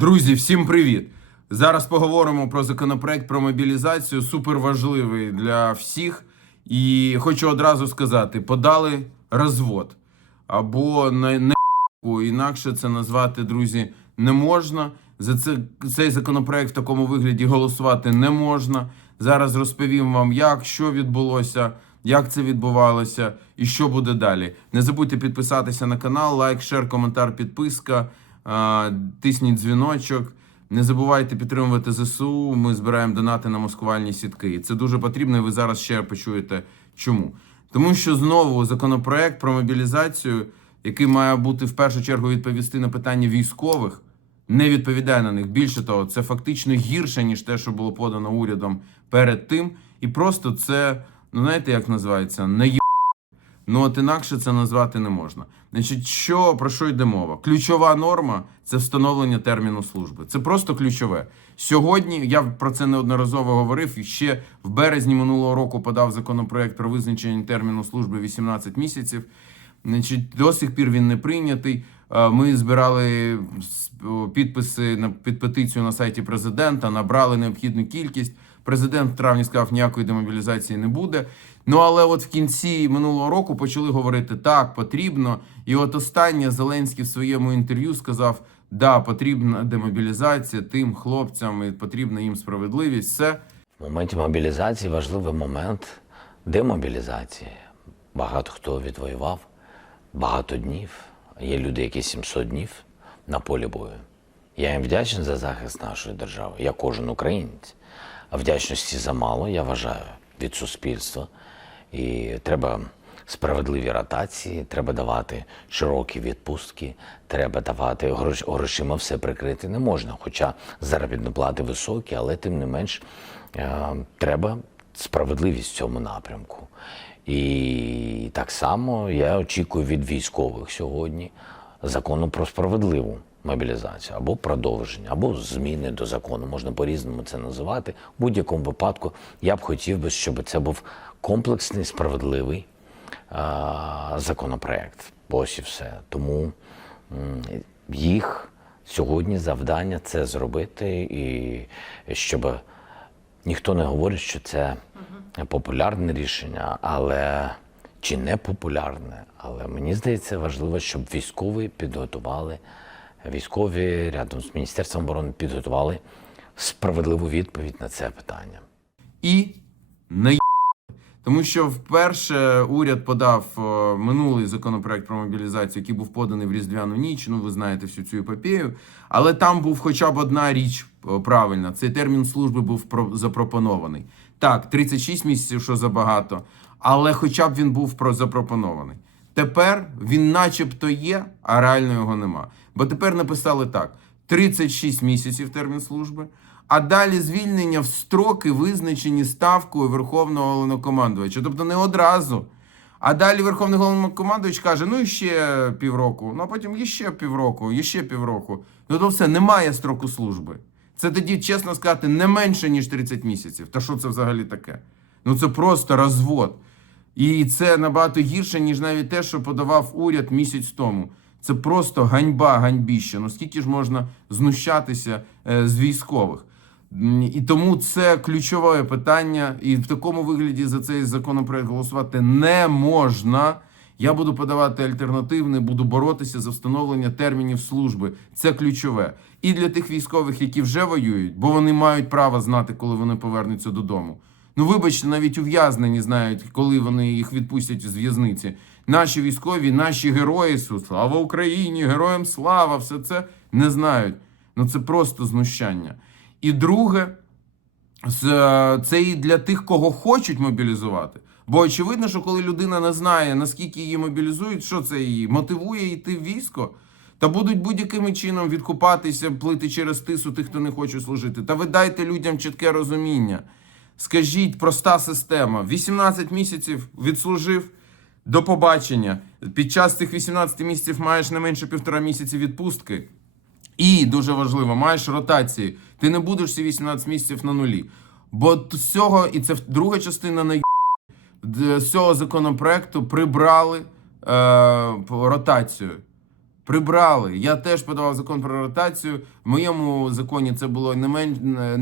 Друзі, всім привіт! Зараз поговоримо про законопроект про мобілізацію. Суперважливий для всіх. І хочу одразу сказати: подали розвод або на не інакше це назвати, друзі, не можна. За це цей законопроект в такому вигляді голосувати не можна. Зараз розповім вам, як що відбулося, як це відбувалося і що буде далі. Не забудьте підписатися на канал, лайк, шер, коментар, підписка. Тисніть дзвіночок. Не забувайте підтримувати ЗСУ. Ми збираємо донати на маскувальні сітки. І це дуже потрібно. і Ви зараз ще почуєте чому. Тому що знову законопроект про мобілізацію, який має бути в першу чергу відповісти на питання військових, не відповідає на них. Більше того, це фактично гірше ніж те, що було подано урядом перед тим. І просто це, ну знаєте, як називається, не. Ну от інакше це назвати не можна. Значить, що про що йде мова? Ключова норма це встановлення терміну служби. Це просто ключове. Сьогодні я про це неодноразово говорив. І ще в березні минулого року подав законопроект про визначення терміну служби 18 місяців. Значить, до сих пір він не прийнятий. Е, Ми збирали підписи на петицію на сайті президента, набрали необхідну кількість. Президент в травні сказав, ніякої демобілізації не буде. Ну але от в кінці минулого року почали говорити так, потрібно. І от останнє Зеленський в своєму інтерв'ю сказав: да, потрібна демобілізація тим хлопцям, і потрібна їм справедливість. Все. В моменті мобілізації важливий момент демобілізації. Багато хто відвоював багато днів. Є люди, які 700 днів на полі бою. Я їм вдячний за захист нашої держави, я кожен українець. А вдячності замало, я вважаю, від суспільства. І треба справедливі ротації, треба давати широкі відпустки, треба давати грош- грошима все прикрити не можна. Хоча заробітні плати високі, але тим не менш е, треба справедливість в цьому напрямку. І так само я очікую від військових сьогодні закону про справедливу мобілізацію або продовження, або зміни до закону. Можна по-різному це називати. В будь-якому випадку я б хотів би, щоб це був комплексний, справедливий а, законопроект. Ось і все. Тому їх сьогодні завдання це зробити, і щоб ніхто не говорить, що це популярне рішення, але чи не популярне. Але мені здається, важливо, щоб військові підготували, військові рядом з Міністерством оборони підготували справедливу відповідь на це питання. і не. Тому що вперше уряд подав е, минулий законопроект про мобілізацію, який був поданий в Різдвяну ніч. Ну, ви знаєте всю цю епопею. Але там був хоча б одна річ е, правильна: цей термін служби був про- запропонований. Так, 36 місяців, що забагато, але хоча б він був про запропонований. Тепер він, начебто, є, а реально його нема. Бо тепер написали так: 36 місяців термін служби. А далі звільнення в строки, визначені ставкою Верховного Головнокомандувача. Тобто не одразу. А далі Верховний Головнокомандувач каже: ну ще півроку, ну а потім є ще півроку, і ще півроку. Ну то все, немає строку служби. Це тоді, чесно сказати, не менше, ніж 30 місяців. Та що це взагалі таке? Ну це просто розвод. І це набагато гірше, ніж навіть те, що подавав уряд місяць тому. Це просто ганьба, ганьбіще. Ну скільки ж можна знущатися е, з військових? І тому це ключове питання. І в такому вигляді за цей законопроект голосувати не можна. Я буду подавати альтернативне, буду боротися за встановлення термінів служби. Це ключове. І для тих військових, які вже воюють, бо вони мають право знати, коли вони повернуться додому. Ну, вибачте, навіть ув'язнені знають, коли вони їх відпустять з в'язниці. Наші військові, наші герої, слава Україні, героям слава, все це не знають. Ну це просто знущання. І друге, це і для тих, кого хочуть мобілізувати. Бо очевидно, що коли людина не знає, наскільки її мобілізують, що це її мотивує йти в військо, та будуть будь-яким чином відкупатися, плити через тису тих, хто не хоче служити. Та ви дайте людям чітке розуміння. Скажіть, проста система: 18 місяців відслужив. До побачення. Під час цих 18 місяців маєш не менше півтора місяці відпустки. І дуже важливо, маєш ротації. Ти не будеш ці 18 місяців на нулі. Бо з цього, і це друга частина на з цього законопроекту прибрали е, ротацію. Прибрали. Я теж подавав закон про ротацію. В моєму законі це було не мен...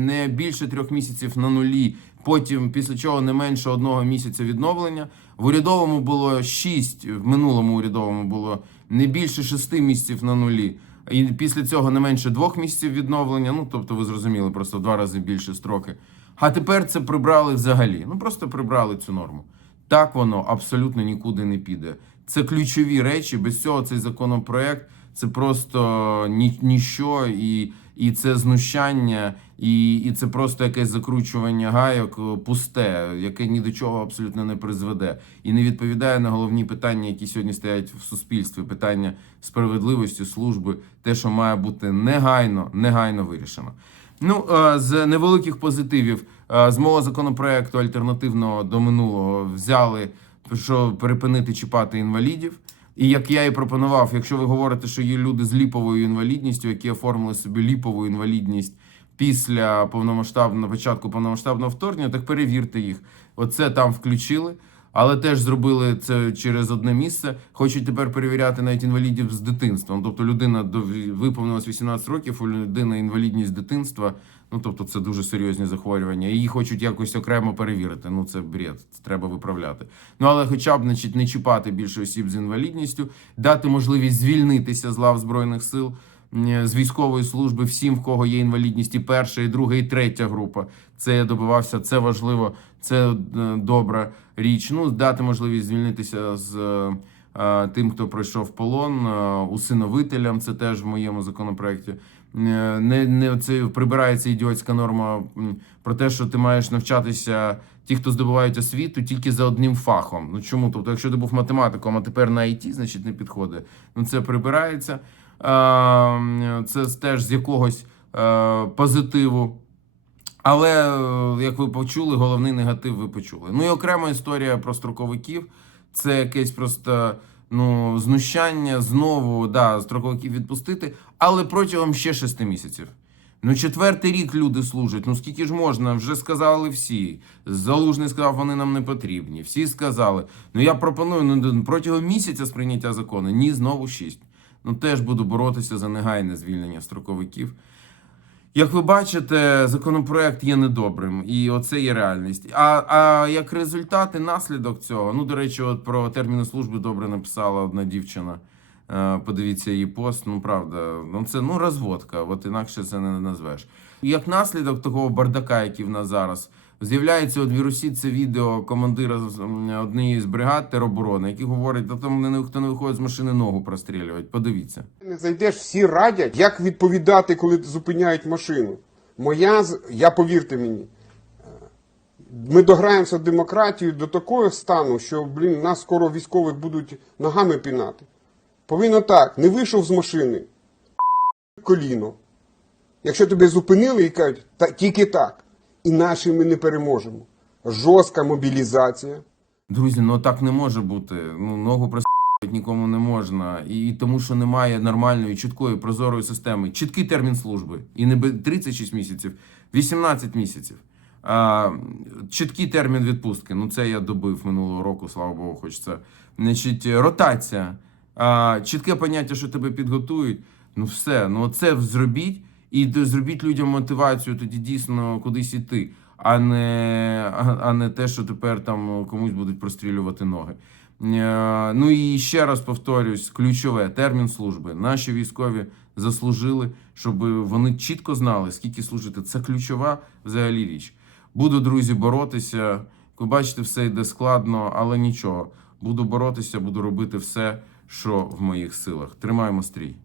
не більше трьох місяців на нулі. Потім, після чого не менше одного місяця відновлення. В урядовому було шість, в минулому урядовому було не більше шести місяців на нулі. І після цього не менше двох місяців відновлення. Ну тобто, ви зрозуміли, просто в два рази більше строки. А тепер це прибрали взагалі. Ну просто прибрали цю норму. Так воно абсолютно нікуди не піде. Це ключові речі. Без цього цей законопроект це просто ні, ніщо, і, і це знущання, і, і це просто якесь закручування гайок е, пусте, яке ні до чого абсолютно не призведе і не відповідає на головні питання, які сьогодні стоять в суспільстві: питання справедливості, служби, те, що має бути негайно, негайно вирішено. Ну, е, з невеликих позитивів е, з мого законопроекту альтернативного до минулого взяли, що припинити чіпати інвалідів. І як я і пропонував, якщо ви говорите, що є люди з ліповою інвалідністю, які оформили собі ліпову інвалідність після повномасштабного початку повномасштабного вторгнення, так перевірте їх. Оце там включили. Але теж зробили це через одне місце. Хочуть тепер перевіряти навіть інвалідів з дитинства. Ну, Тобто людина до виповнилось 18 років, у людини інвалідність дитинства. Ну тобто це дуже серйозні захворювання. Її хочуть якось окремо перевірити. Ну це бред, це треба виправляти. Ну але хоча б значить, не чіпати більше осіб з інвалідністю, дати можливість звільнитися з лав збройних сил. З військової служби всім, в кого є інвалідність, і перша, і друга, і третя група. Це я добивався, це важливо, це е, добра річ. Ну, дати можливість звільнитися з е, е, тим, хто пройшов полон, е, усиновителям. Це теж в моєму законопроекті. Е, Не, не це прибирається ідіотська норма про те, що ти маєш навчатися. Ті, хто здобувають освіту, тільки за одним фахом. Ну чому? Тобто, якщо ти був математиком, а тепер на IT, значить не підходить. Ну це прибирається. Е, Це теж з якогось позитиву. Але, е, як ви почули, головний негатив ви почули. Ну і окрема історія про строковиків. Це якесь просто ну, знущання знову да, строковиків відпустити, але протягом ще шести місяців. Ну, четвертий рік люди служать. Ну скільки ж можна? Вже сказали всі. Залужний сказав, вони нам не потрібні. Всі сказали. Ну я пропоную ну, протягом місяця з прийняття закону. Ні, знову шість. Ну теж буду боротися за негайне звільнення строковиків. Як ви бачите, законопроект є недобрим, і оце є реальність. А, а як результат і наслідок цього, ну до речі, от про терміни служби добре написала одна дівчина. Е, Подивіться її пост. Ну правда, ну це ну розводка, от інакше це не назвеш. Як наслідок такого бардака, який в нас зараз, з'являється от вірусі це відео командира однієї з бригад тероборони, який говорить, та там ніхто не виходить з машини ногу прострілювати. Подивіться. Не зайдеш, всі радять, як відповідати, коли зупиняють машину. Моя, я повірте мені, е, ми дограємося демократію до такого стану, що, блін, нас скоро військових будуть ногами пінати. Повинно так, не вийшов з машини, коліно. Якщо тебе зупинили і кажуть, та тільки так, інакше ми не переможемо. Жорстка мобілізація. Друзі, ну так не може бути. Ну ногу прострілювати нікому не можна. І, тому, що немає нормальної, чіткої, прозорої системи. Чіткий термін служби. І не би- 36 місяців, 18 місяців. А, чіткий термін відпустки. Ну це я добив минулого року, слава Богу, хоч це. Значить, ротація. А, чітке поняття, що тебе підготують. Ну все, ну це зробіть і зробіть людям мотивацію тоді дійсно кудись іти, а не, а, не те, що тепер там комусь будуть прострілювати ноги. Е, Ну і ще раз повторюсь: ключове термін служби. Наші військові заслужили, щоб вони чітко знали, скільки служити. Це ключова взагалі річ. Буду, друзі, боротися. Ви бачите, все йде складно, але нічого. Буду боротися, буду робити все, що в моїх силах. Тримаємо стрій.